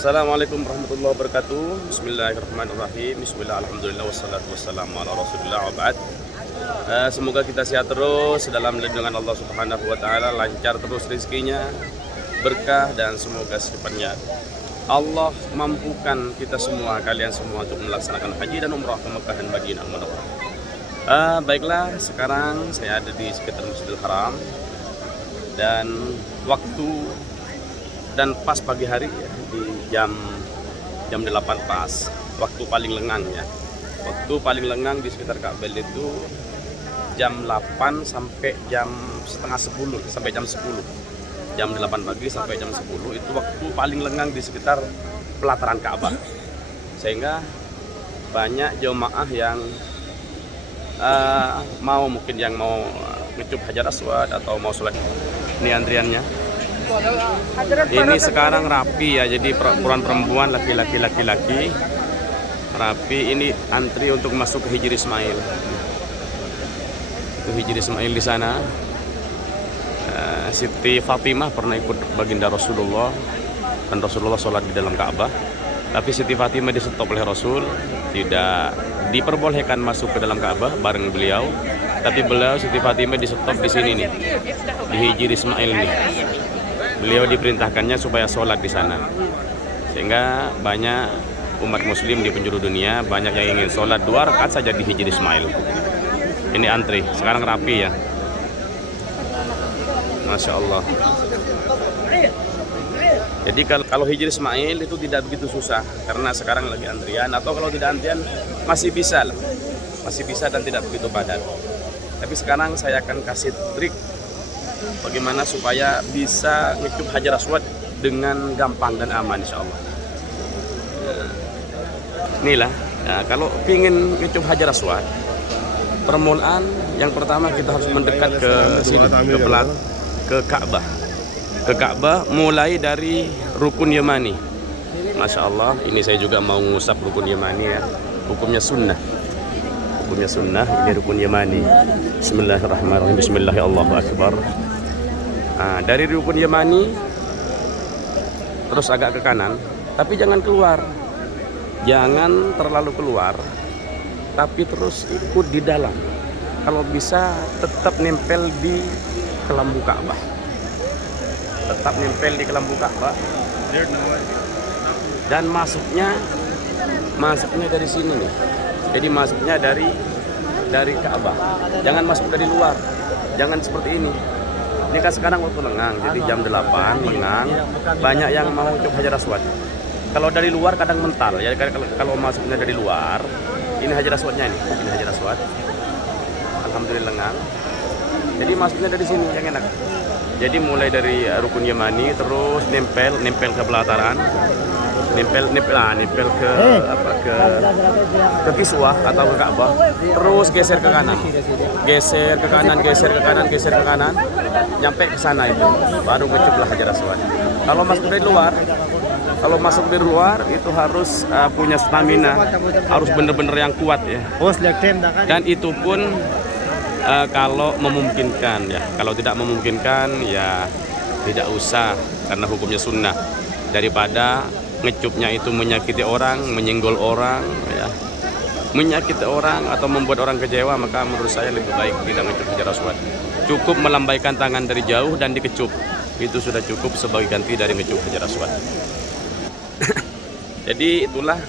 Assalamualaikum warahmatullahi wabarakatuh. Bismillahirrahmanirrahim. Bismillah, alhamdulillah, wassalatu wassalamu ala rasulillah wa ba'd. Semoga kita sehat terus dalam lindungan Allah Subhanahu wa taala, lancar terus rezekinya, berkah, dan semoga secepatnya Allah mampukan kita semua, kalian semua, untuk melaksanakan haji dan umrah ke Mekah dan Madinah Munawwarah. Baiklah, sekarang saya ada di sekitar Masjidil Haram dan waktu dan pas pagi hari ya, di jam 8 pas, waktu paling lengang ya. Waktu paling lengang di sekitar Ka'bah itu jam 8 sampai jam setengah 10 sampai jam 10. Jam 8 pagi sampai jam 10 itu waktu paling lengang di sekitar pelataran Ka'bah. Sehingga banyak jemaah yang mungkin yang mau ngecup Hajar Aswad atau mau sholat. Ini antriannya. Ini sekarang rapi ya, jadi perempuan, laki-laki rapi. Ini antri untuk masuk ke Hijri Ismail. Itu Hijri Ismail di sana. Siti Fatimah pernah ikut baginda Rasulullah dan Rasulullah sholat di dalam Ka'bah. Tapi Siti Fatimah di-stop oleh Rasul, tidak diperbolehkan masuk ke dalam Ka'bah bareng beliau. Tapi beliau, Siti Fatimah, di-stop di sini nih, di Hijri Ismail nih. Beliau diperintahkannya supaya sholat di sana, sehingga banyak umat muslim di penjuru dunia banyak yang ingin sholat 2 rakaat saja di Hijri Ismail. Ini antri, sekarang rapi ya, Masya Allah. Jadi kalau Hijri Ismail itu tidak begitu susah, karena sekarang lagi antrian, atau kalau tidak antrian masih bisa dan tidak begitu padat. Tapi sekarang saya akan kasih trik bagaimana supaya bisa ngecup Hajar Aswad dengan gampang dan aman, insya Allah. Inilah, kalau ingin ngecup Hajar Aswad, permulaan yang pertama kita harus mendekat ke sini, ke Ka'bah. Ke Ka'bah mulai dari Rukun Yamani. Masya Allah, ini saya juga mau ngusap Rukun Yamani ya. Hukumnya sunnah, ini Rukun Yamani. Bismillahirrahmanirrahim. Bismillahirrahmanirrahim. Dari Rukun Yamani terus agak ke kanan, tapi jangan keluar, jangan terlalu keluar, tapi terus ikut di dalam. Kalau bisa tetap nempel di kelambu Ka'bah, dan masuknya dari sini nih. Jadi masuknya dari Ka'bah, jangan masuk dari luar, jangan seperti ini. Ini kan sekarang waktu lengang, jadi jam 8 lengang, banyak yang mau coba Hajar Aswad. Kalau dari luar kadang mental ya, kalau masuknya dari luar, ini Hajar Aswadnya, ini Hajar Aswad. Alhamdulillah lengang. Jadi masuknya dari sini yang enak. Jadi mulai dari Rukun Yamani terus nempel ke pelataran, nempel ke Kiswah atau ke Ka'bah, terus geser ke kanan, nyampe ke sana, itu baru ngecuplah Hajar Aswad. Kalau masuk dari luar itu harus punya stamina, harus bener-bener yang kuat ya. Dan itu pun kalau memungkinkan ya. Kalau tidak memungkinkan ya tidak usah, karena hukumnya sunnah. Daripada ngecupnya itu menyakiti orang, menyinggol orang ya, menyakiti orang atau membuat orang kecewa, maka menurut saya lebih baik tidak ngecup Hajar Aswad. Cukup melambaikan tangan dari jauh dan dikecup, itu sudah cukup sebagai ganti dari ngecup Hajar Aswad. Jadi itulah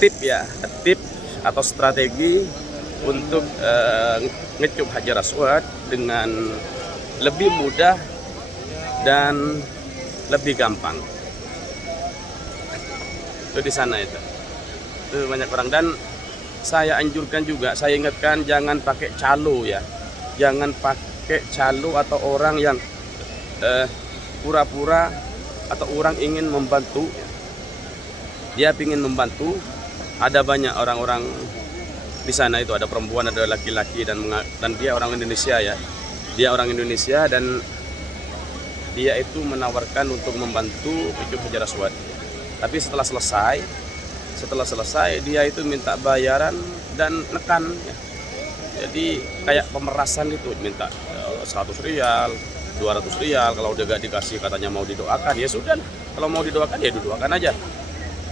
tip atau strategi untuk ngecup Hajar Aswad dengan lebih mudah dan lebih gampang. Itu di sana itu banyak orang. Dan saya anjurkan juga, saya ingatkan, jangan pakai calo ya, jangan pakai calo atau orang yang pura-pura atau orang ingin membantu. Dia ingin membantu. Ada banyak orang-orang di sana itu, ada perempuan, ada laki-laki, dan dia orang Indonesia ya, dan dia itu menawarkan untuk membantu ngecup Hajar Aswad. Tapi setelah selesai dia itu minta bayaran dan nekan ya. Jadi kayak pemerasan itu, minta 100 rial, 200 rial. Kalau udah gak dikasih katanya mau didoakan, ya sudah. Kalau mau didoakan ya didoakan aja.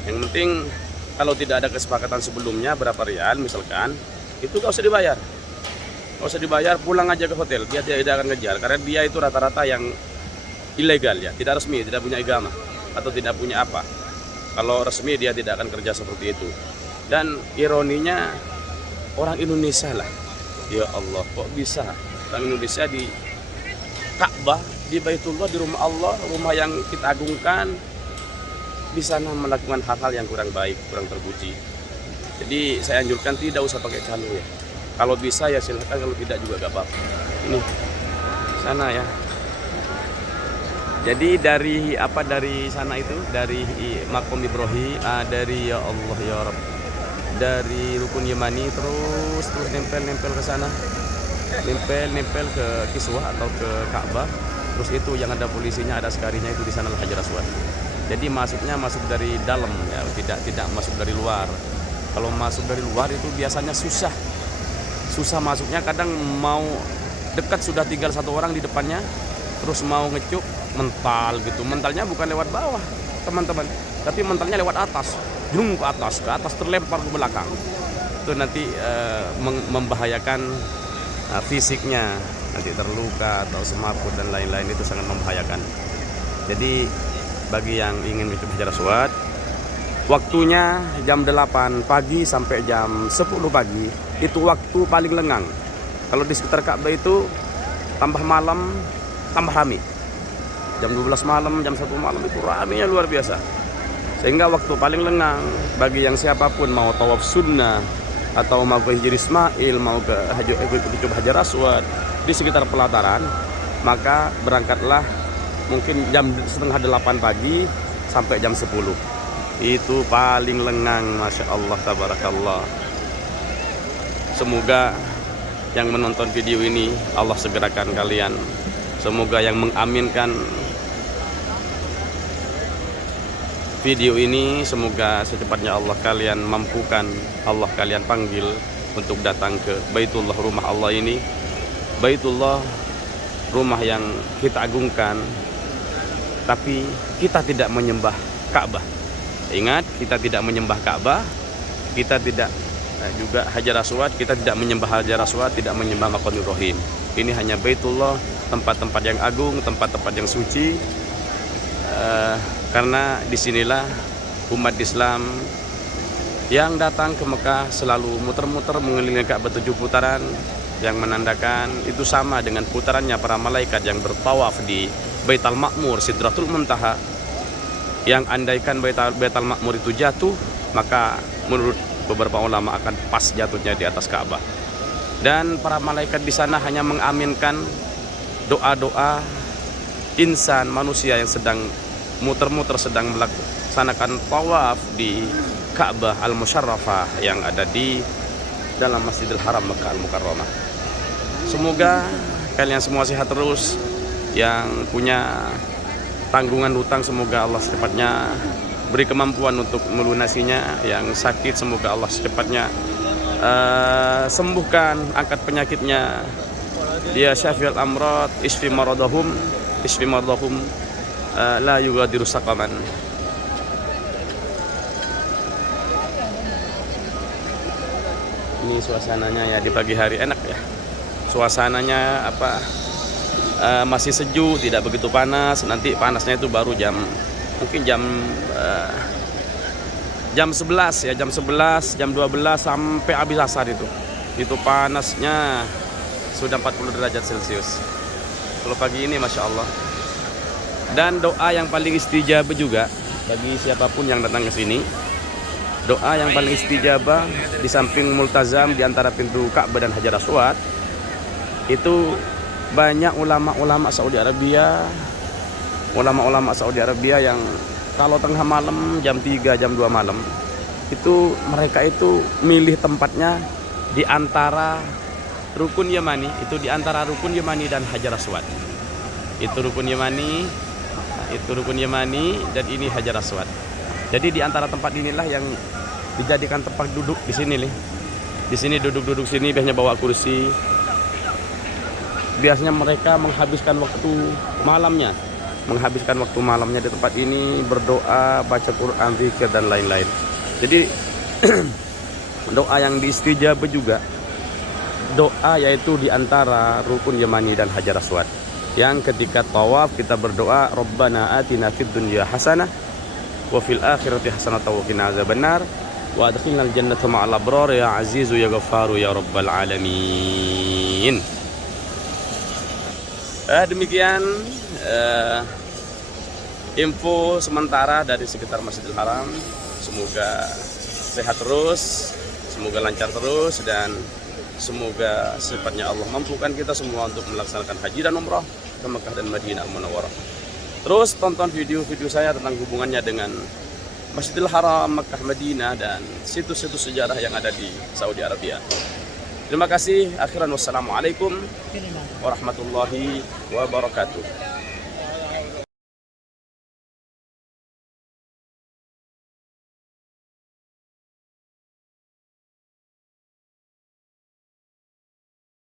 Yang penting kalau tidak ada kesepakatan sebelumnya berapa rial misalkan, itu gak usah dibayar. Gak usah dibayar, pulang aja ke hotel. Dia tidak akan ngejar karena dia itu rata-rata yang ilegal ya, tidak resmi, tidak punya agama atau tidak punya apa. Kalau resmi dia tidak akan kerja seperti itu. Dan ironinya orang Indonesia lah, ya Allah, kok bisa orang Indonesia di Ka'bah, di Baitullah, di rumah Allah, rumah yang kita agungkan, di sana melakukan hal-hal yang kurang baik, kurang terpuji. Jadi saya anjurkan tidak usah pakai kalung ya. Kalau bisa ya silahkan, kalau tidak juga gak apa-apa. Ini sana ya. Jadi dari sana itu, dari Makom Ibrahim, dari ya Allah ya Rabb, dari Rukun Yamani terus nempel ke sana, nempel ke Kiswah atau ke Ka'bah. Terus itu yang ada polisinya, ada sekarinya, itu di sana Hajar Aswad. Jadi masuk dari dalam ya, tidak masuk dari luar. Kalau masuk dari luar itu biasanya susah masuknya. Kadang mau dekat sudah tinggal satu orang di depannya, terus mau ngecuk mental gitu. Mentalnya bukan lewat bawah teman-teman, tapi mentalnya lewat atas, jung ke atas terlempar ke belakang. Itu nanti membahayakan fisiknya, nanti terluka atau semaput dan lain-lain, itu sangat membahayakan. Jadi bagi yang ingin mencoba Hajar Aswad, waktunya jam 8 pagi sampai jam 10 pagi, itu waktu paling lengang. Kalau di sekitar Ka'bah itu tambah malam tambah rame. Jam 12 malam, jam 1 malam itu ramenya luar biasa. Sehingga waktu paling lengang bagi yang siapapun mau tawaf sunnah atau mau ke Hijri Ismail, mau ke Hajar Aswad di sekitar pelataran, maka berangkatlah mungkin jam setengah 8 pagi sampai jam 10. Itu paling lengang, Masya Allah, tabarakallah. Semoga yang menonton video ini Allah segerakan kalian. Semoga yang mengaminkan video ini, semoga secepatnya Allah kalian mampukan, Allah kalian panggil untuk datang ke Baitullah, rumah Allah ini. Baitullah, rumah yang kita agungkan, tapi kita tidak menyembah Ka'bah. Ingat, kita tidak menyembah Ka'bah, kita tidak juga Hajar Aswad, kita tidak menyembah Hajar Aswad, tidak menyembah Maqam Ibrahim. Ini hanya Baitullah, tempat-tempat yang agung, tempat-tempat yang suci. Karena disinilah umat Islam yang datang ke Mekah selalu muter-muter mengelilingi Ka'bah 7 putaran, yang menandakan itu sama dengan putarannya para malaikat yang bertawaf di Baitul Ma'mur, Sidratul Muntaha. Yang andaikan Baitul Ma'mur itu jatuh, maka menurut beberapa ulama akan pas jatuhnya di atas Ka'bah. Dan para malaikat di sana hanya mengaminkan doa-doa insan, manusia yang sedang muter-muter, sedang melaksanakan tawaf di Ka'bah Al-Musyarrafah yang ada di dalam Masjidil Haram Mekah Al-Mukarramah. Semoga kalian semua sehat terus. Yang punya tanggungan hutang, semoga Allah secepatnya beri kemampuan untuk melunasinya. Yang sakit, semoga Allah secepatnya sembuhkan, angkat penyakitnya. Dia syafi'ul amrad, isfi maradahum la yugadiru saqaman. Ini suasananya ya di pagi hari, enak ya. Suasananya masih sejuk, tidak begitu panas. Nanti panasnya itu baru mungkin jam 11 ya, jam 11, jam 12 sampai habis asar itu panasnya sudah 40 derajat Celcius. Kalau pagi ini Masya Allah. Dan doa yang paling istijabah juga bagi siapapun yang datang ke sini, doa yang paling istijabah di samping multazam di antara pintu Ka'bah dan Hajar Aswad, itu banyak ulama-ulama Saudi Arabia, yang kalau tengah malam jam 3, jam 2 malam itu mereka itu milih tempatnya di antara Rukun Yamani, itu di antara Rukun Yamani dan Hajar Aswad. Itu Rukun Yamani, dan ini Hajar Aswad. Jadi di antara tempat inilah yang dijadikan tempat duduk di sini nih. Di sini duduk sini, biasanya bawa kursi. biasanya mereka menghabiskan waktu malamnya di tempat ini berdoa, baca Quran, zikir dan lain-lain. Jadi doa yang diistijabah juga doa yaitu di antara rukun yamani dan hajar aswad, yang ketika tawaf kita berdoa Rabbana atina fid dunya hasanah wa fil akhirati hasanah wa qina azabannar wa adkhilnal jannata ma'al abrar ya azizu ya ghafaru ya rabbal alamin. Demikian info sementara dari sekitar Masjidil Haram. Semoga sehat terus, semoga lancar terus, dan semoga sifatnya Allah mampukan kita semua untuk melaksanakan haji dan umrah ke Mekah dan Madinah Munawwarah. Terus tonton video-video saya tentang hubungannya dengan Masjidil Haram, Mekah, Madinah, dan situs-situs sejarah yang ada di Saudi Arabia. Terima kasih. Akhiran wassalamualaikum warahmatullahi wabarakatuh.